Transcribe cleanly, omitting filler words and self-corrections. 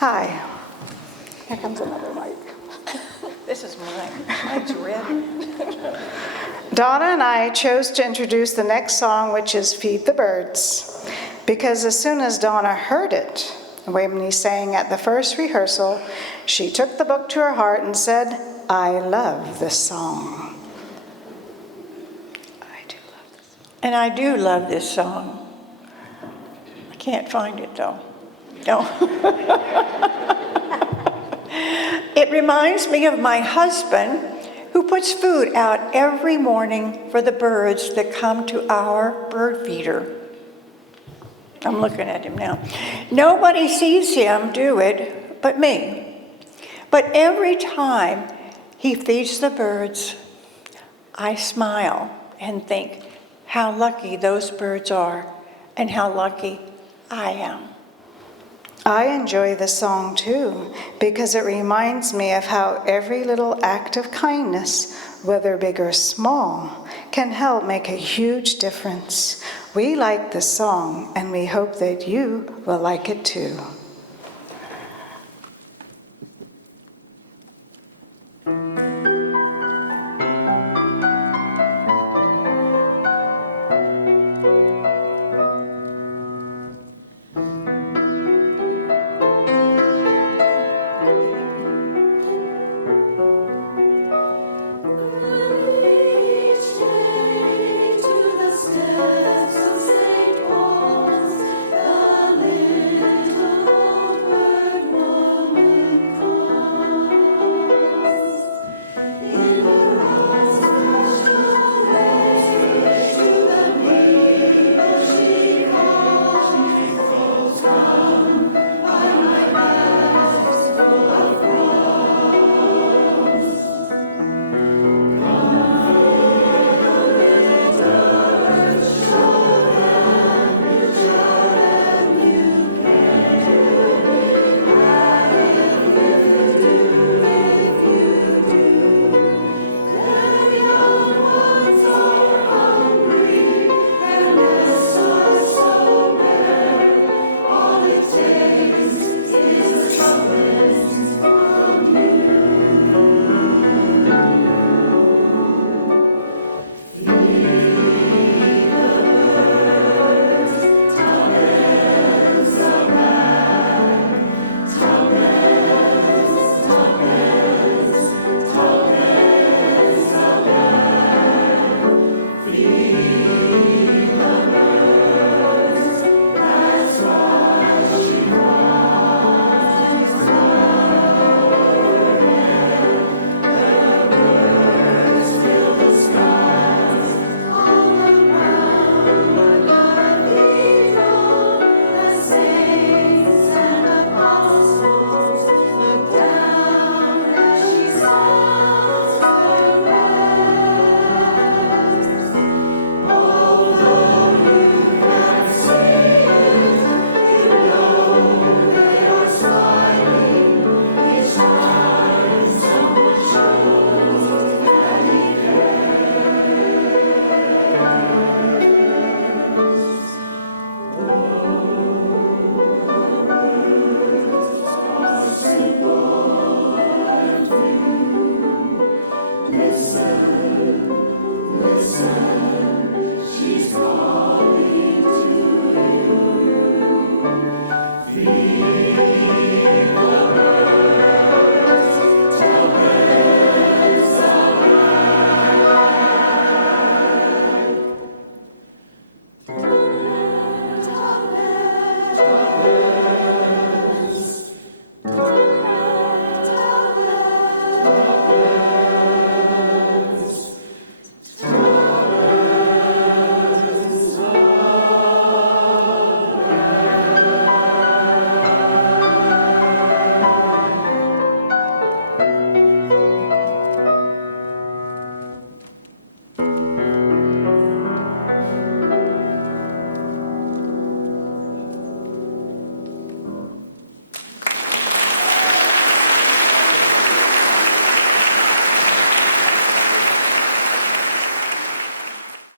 Hi. Here comes another mic. This is mine. Mine's red. Donna and I chose to introduce the next song, which is Feed the Birds, because as soon as Donna heard it, when he sang at the first rehearsal, she took the book to her heart and said, I love this song. I do love this song. And I do love this song. I can't find it though. No. It reminds me of my husband who puts food out every morning for the birds that come to our bird feeder. I'm looking at him now. Nobody sees him do it but me. But every time he feeds the birds, I smile and think how lucky those birds are and how lucky I am. I enjoy the song too, because it reminds me of how every little act of kindness, whether big or small, can help make a huge difference. We like the song, and we hope that you will like it too.